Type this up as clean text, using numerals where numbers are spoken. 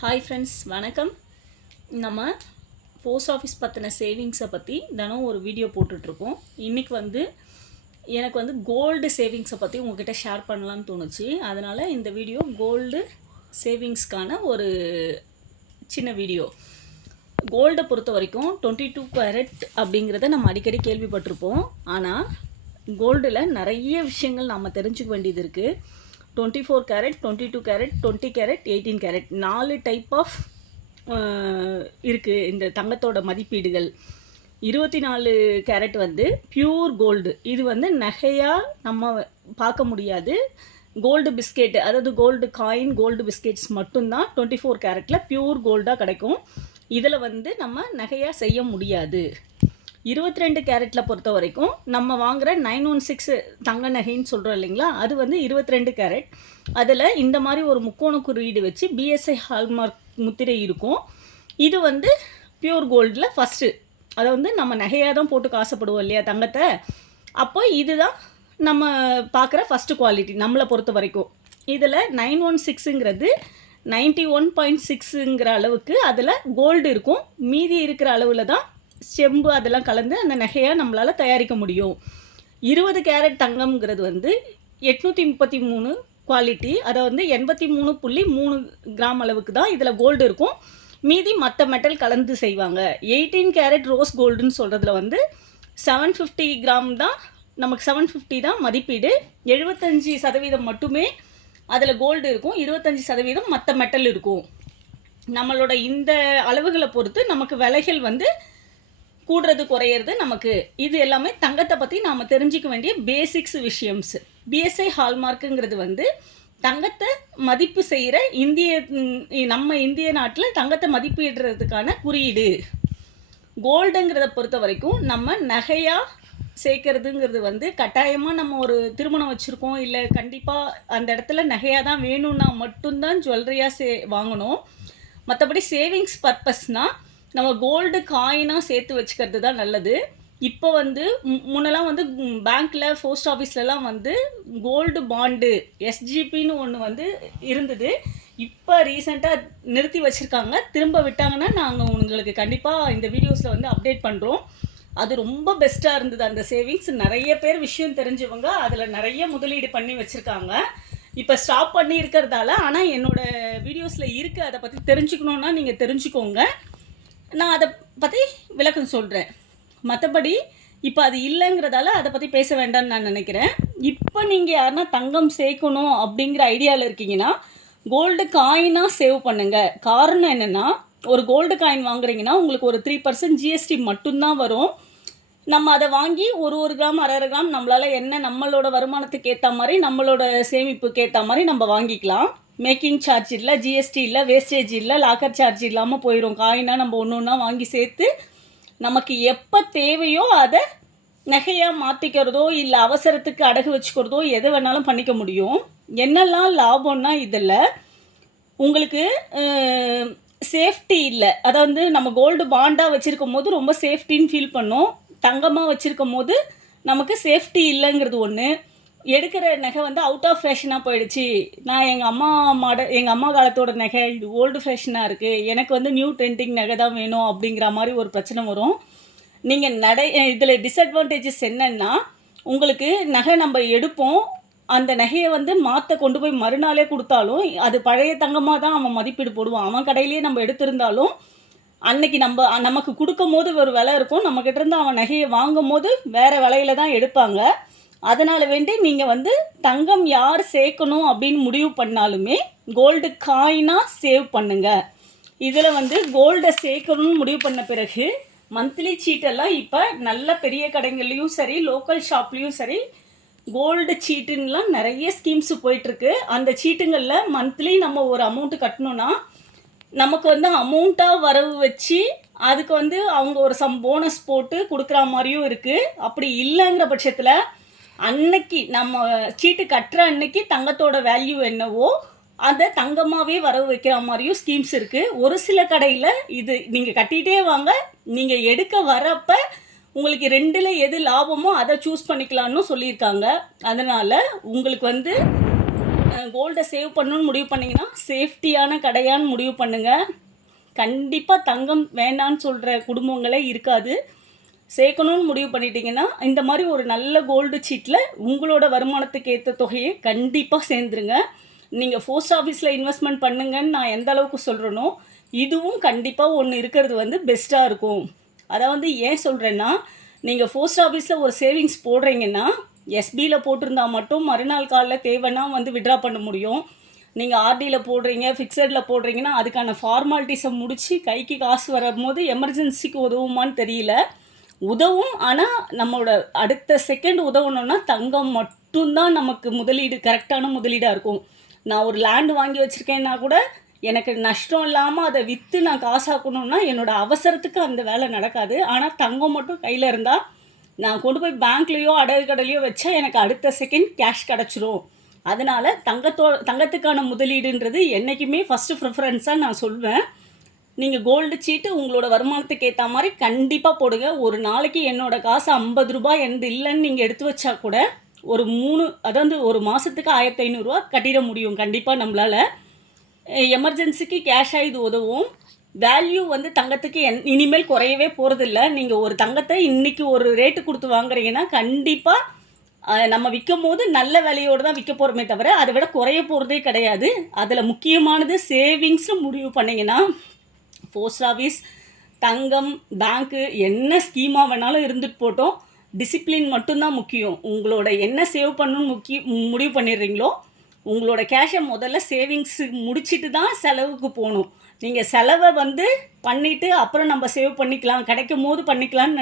Hi friends, வணக்கம். நம்ம post office பற்றின சேவிங்ஸை பற்றி தினம் ஒரு வீடியோ போட்டுட்ருக்கோம். இன்றைக்கி எனக்கு கோல்டு சேவிங்ஸை பற்றி உங்ககிட்ட ஷேர் பண்ணலான்னு தோணுச்சு. அதனால் இந்த வீடியோ கோல்டு சேவிங்ஸ்க்கான ஒரு சின்ன வீடியோ. கோல்டை பொறுத்த வரைக்கும் 22 கேரட் அப்படிங்கிறத நம்ம அடிக்கடி கேள்விப்பட்டிருப்போம். ஆனால் கோல்டில் நிறைய விஷயங்கள் நாம் தெரிஞ்சுக்க வேண்டியது இருக்குது. 24 carat, 22 carat, 20 carat, 18 carat 4 type of இருக்குது இந்த தங்கத்தோட மதிப்பீடுகள். 24 கேரட் பியூர் கோல்டு. இது நகையாக நம்ம பார்க்க முடியாது. கோல்டு பிஸ்கெட், அதாவது கோல்டு காயின், கோல்டு பிஸ்கெட்ஸ் மட்டும்தான் 24 கேரட்டில் பியூர் கோல்டாக கிடைக்கும். இதில் நம்ம நகையாக செய்ய முடியாது. 22 கேரட்டில் பொறுத்த வரைக்கும் நம்ம வாங்குகிற 916 தங்க நகைன்னு சொல்கிறோம் இல்லைங்களா, அது 22 கேரட். அதில் இந்த மாதிரி ஒரு முக்கோண குறியீடு வச்சு பிஎஸ்ஐ ஹால்மார்க் முத்திரை இருக்கும். இது பியூர் கோல்டில் ஃபஸ்ட்டு. அதை நம்ம நகையாக தான் போட்டு காசப்படுவோம் இல்லையா தங்கத்தை. அப்போ இதுதான் நம்ம பார்க்குற ஃபஸ்ட்டு குவாலிட்டி நம்மளை பொறுத்த வரைக்கும். இதில் 916ங்கிறது 91.6ங்கிற அளவுக்கு அதில் கோல்டு இருக்கும். மீதி இருக்கிற அளவில் தான் செம்பு அதெல்லாம் கலந்து அந்த நகையாக நம்மளால் தயாரிக்க முடியும். 20 கேரட் தங்கம்ங்கிறது 833 குவாலிட்டி. அதை 83.3 கிராம் அளவுக்கு தான் இதில் கோல்டு இருக்கும். மீதி மற்ற மெட்டல் கலந்து செய்வாங்க. 18 கேரட் ரோஸ் கோல்டுன்னு சொல்கிறதுல 750 கிராம் தான், நமக்கு 750 தான் மதிப்பீடு. 75% மட்டுமே அதில் கோல்டு இருக்கும். 25% மற்ற மெட்டல் இருக்கும். நம்மளோட இந்த அளவுகளை பொறுத்து நமக்கு விலைகள் கூடுறது குறையிறது நமக்கு. இது எல்லாமே தங்கத்தை பற்றி நாம் தெரிஞ்சிக்க வேண்டிய பேசிக்ஸ் விஷயம்ஸ். பிஎஸ்ஐ ஹால்மார்க்குங்கிறது தங்கத்தை மதிப்பு செய்கிற நம்ம இந்திய நாட்டில் தங்கத்தை மதிப்பிடுறதுக்கான குறியீடு. கோல்டுங்கிறத பொறுத்த வரைக்கும் நம்ம நகையாக சேர்க்கறதுங்கிறது கட்டாயமாக நம்ம ஒரு திருமணம் வச்சுருக்கோம், இல்லை கண்டிப்பாக அந்த இடத்துல நகையாக தான் வேணும்னா மட்டும்தான் ஜுவல்லரியாக வாங்கணும். மற்றபடி சேவிங்ஸ் பர்பஸ்னால் நம்ம கோல்டு காயினாக சேர்த்து வச்சுக்கிறது தான் நல்லது. இப்போ முன்னெல்லாம் பேங்க்கில், போஸ்ட் ஆஃபீஸ்லலாம் கோல்டு பாண்டு எஸ்ஜிபின்னு ஒன்று இருந்தது. இப்போ ரீசெண்டாக நிறுத்தி வச்சுருக்காங்க. திரும்ப விட்டாங்கன்னா நாங்கள் உங்களுக்கு கண்டிப்பாக இந்த வீடியோஸில் அப்டேட் பண்ணுறோம். அது ரொம்ப பெஸ்ட்டாக இருந்தது அந்த சேவிங்ஸ். நிறைய பேர் விஷயம் தெரிஞ்சவங்க அதில் நிறைய முதலீடு பண்ணி வச்சுருக்காங்க. இப்போ ஸ்டாப் பண்ணி இருக்கிறதால, ஆனால் என்னோடய வீடியோஸில் இருக்குது. அதை பற்றி தெரிஞ்சுக்கணுன்னா நீங்கள் தெரிஞ்சுக்கோங்க. நான் அதை பற்றி விளக்கம் சொல்கிறேன். மற்றபடி இப்போ அது இல்லைங்கிறதால அதை பற்றி பேச வேண்டாம்னு நான் நினைக்கிறேன். இப்போ நீங்கள் யாருன்னா தங்கம் சேர்க்கணும் அப்படிங்கிற ஐடியாவில் இருக்கீங்கன்னா கோல்டு காயினாக சேவ் பண்ணுங்கள். காரணம் என்னென்னா, ஒரு கோல்டு காயின் வாங்குறீங்கன்னா உங்களுக்கு ஒரு 3% ஜிஎஸ்டி மட்டும்தான் வரும். நம்ம அதை வாங்கி ஒரு கிராம், அரை கிராம் நம்மளால் நம்மளோட வருமானத்துக்கு ஏற்ற மாதிரி, நம்மளோட சேமிப்புக்கு ஏற்ற மாதிரி நம்ம வாங்கிக்கலாம். மேக்கிங் சார்ஜ் இல்லை, ஜிஎஸ்டி இல்லை, வேஸ்டேஜ் இல்லை, லாக்கர் சார்ஜ் இல்லாமல் போயிடும். காயினாக நம்ம ஒன்று வாங்கி சேர்த்து நமக்கு எப்போ தேவையோ அதை நகையாக மாற்றிக்கிறதோ இல்லை அவசரத்துக்கு அடகு வச்சுக்கிறதோ எது வேணாலும் பண்ணிக்க முடியும். என்னெல்லாம் லாபம்னா, இதில் உங்களுக்கு சேஃப்டி இல்லை. அதை நம்ம கோல்டு பாண்டாக வச்சுருக்கும் போது ரொம்ப சேஃப்டின்னு ஃபீல் பண்ணோம். தங்கமாக வச்சுருக்கும் போது நமக்கு சேஃப்டி இல்லைங்கிறது ஒன்று. எடுக்கிற நகை அவுட் ஆஃப் ஃபேஷனாக போயிடுச்சு. நான் எங்கள் அம்மா காலத்தோட நகை இது ஓல்டு ஃபேஷனாக இருக்குது, எனக்கு நியூ ட்ரெண்டிங் நகை தான் வேணும் அப்படிங்கிற மாதிரி ஒரு பிரச்சனை வரும். நீங்கள் இதில் டிஸ்அட்வான்டேஜஸ் என்னென்னா, உங்களுக்கு நகை நம்ம எடுப்போம், அந்த நகையை மாற்ற கொண்டு போய் மறுநாளே கொடுத்தாலும் அது பழைய தங்கமாக தான் அவன் மதிப்பீடு போடுவான். அவன் கடையிலேயே நம்ம எடுத்திருந்தாலும் அன்னைக்கு நமக்கு கொடுக்கும் போது ஒரு விலை இருக்கும், நம்மக்கிட்ட இருந்து அவன் நகையை வாங்கும் போது வேறு விலையில தான் எடுப்பாங்க. அதனால் நீங்கள் தங்கம் யார் சேர்க்கணும் அப்படின்னு முடிவு பண்ணாலுமே கோல்டு காயினாக சேவ் பண்ணுங்கள். இதில் கோல்டை சேர்க்கணும்னு முடிவு பண்ண பிறகு மந்த்லி சீட்டெல்லாம் இப்போ நல்ல பெரிய கடைகள்லையும் சரி, லோக்கல் ஷாப்லேயும் சரி, கோல்டு சீட்டுன்னெலாம் நிறைய ஸ்கீம்ஸு போயிட்டுருக்கு. அந்த சீட்டுங்களில் மந்த்லி நம்ம ஒரு அமௌண்ட்டு கட்டணுன்னா நமக்கு அமௌண்ட்டாக வரவு வச்சு அதுக்கு அவங்க ஒரு போனஸ் போட்டு கொடுக்குற மாதிரியும் இருக்குது. அப்படி இல்லைங்கிற பட்சத்தில் அன்னைக்கு நம்ம சீட்டு கட்டுற அன்னைக்கு தங்கத்தோட வேல்யூ என்னவோ அதை தங்கமாகவே வரவு வைக்கிற மாதிரியும் ஸ்கீம்ஸ் இருக்குது. ஒரு சில கடையில் இது நீங்கள் கட்டிகிட்டே வாங்க, நீங்கள் எடுக்க வரப்போ உங்களுக்கு ரெண்டில் எது லாபமோ அதை சூஸ் பண்ணிக்கலான்னு சொல்லியிருக்காங்க. அதனால் உங்களுக்கு கோல்டை சேவ் பண்ணணும்னு முடிவு பண்ணிங்கன்னா சேஃப்டியான கடையான்னு முடிவு பண்ணுங்கள். கண்டிப்பாக தங்கம் வேண்டான்னு சொல்கிற குடும்பங்களே இருக்காது. சேர்க்கணும்னு முடிவு பண்ணிட்டீங்கன்னா இந்த மாதிரி ஒரு நல்ல கோல்டு சீட்டில் உங்களோட வருமானத்துக்கு ஏற்ற தொகையை கண்டிப்பாக சேர்ந்துருங்க. நீங்கள் போஸ்ட் ஆஃபீஸில் இன்வெஸ்ட்மெண்ட் பண்ணுங்கன்னு நான் எந்த அளவுக்கு சொல்கிறேனோ இதுவும் கண்டிப்பாக ஒன்று இருக்கிறது வந்து பெஸ்ட்டாக இருக்கும். அதாவது ஏன் சொல்கிறேன்னா, நீங்கள் போஸ்ட் ஆஃபீஸில் ஒரு சேவிங்ஸ் போடுறீங்கன்னா எஸ்பியில் போட்டிருந்தா மட்டும் மறுநாள் காலையில் தேவைன்னா வந்து விட்ரா பண்ண முடியும். நீங்கள் ஆர்டியில் போடுறீங்க, ஃபிக்ஸடில் போடுறீங்கன்னா அதுக்கான ஃபார்மாலிட்டிஸை முடித்து கைக்கு காசு வரும்போது எமர்ஜென்சிக்கு உதவுமான்னு தெரியல. உதவும், ஆனால் நம்மளோட அடுத்த செகண்ட் உதவணும்னா தங்கம் மட்டும்தான் நமக்கு முதலீடு, கரெக்டான முதலீடாக இருக்கும். நான் ஒரு லேண்டு வாங்கி வச்சுருக்கேன்னா கூட எனக்கு நஷ்டம் இல்லாமல் அதை விற்று நான் காசாக்கணும்னா என்னோடய அவசரத்துக்கு அந்த வேலை நடக்காது. ஆனால் தங்கம் மட்டும் கையில் இருந்தால் நான் கொண்டு போய் பேங்க்லேயோ அடகு கடையிலையோ வச்சா எனக்கு அடுத்த செகண்ட் கேஷ் கிடச்சிரும். அதனால் தங்கத்துக்கான முதலீடுன்றது என்றைக்குமே ஃபஸ்ட்டு ப்ரிஃபரன்ஸாக நான் சொல்வேன். நீங்கள் கோல்டு சீட்டு உங்களோட வருமானத்துக்கு ஏற்ற மாதிரி கண்டிப்பாக போடுங்க. ஒரு நாளைக்கு என்னோடய காசு 50 ரூபாய் எந்த இல்லைன்னு நீங்கள் எடுத்து வச்சா கூட அதாவது ஒரு மாதத்துக்கு 1500 ரூபா கட்டிட முடியும் கண்டிப்பாக நம்மளால். எமர்ஜென்சிக்கு கேஷாக இது உதவும். வேல்யூ வந்து தங்கத்துக்கு இனிமேல் குறையவே போகிறதில்ல. நீங்கள் ஒரு தங்கத்தை இன்றைக்கி ஒரு ரேட்டு கொடுத்து வாங்குறீங்கன்னா கண்டிப்பாக நம்ம விற்கும் போது நல்ல விலையோடு தான் விற்க போகிறோமே தவிர அதை விட குறைய போகிறதே கிடையாது. அதில் முக்கியமானது சேவிங்ஸும் முடிவு பண்ணிங்கன்னா போஸ்ட் ஆஃபீஸ், தங்கம், பேங்க்கு என்ன ஸ்கீமாக வேணாலும் இருந்துட்டு போட்டோம், டிசிப்ளின் மட்டும்தான் முக்கியம். உங்களோட என்ன சேவ் பண்ணணும்னு முடிவு பண்ணிடுறீங்களோ உங்களோட கேஷை முதல்ல சேவிங்ஸு முடிச்சுட்டு தான் செலவுக்கு போகணும். நீங்கள் செலவை வந்து பண்ணிவிட்டு அப்புறம் நம்ம சேவ் பண்ணிக்கலாம், கிடைக்கும் போது பண்ணிக்கலாம்னு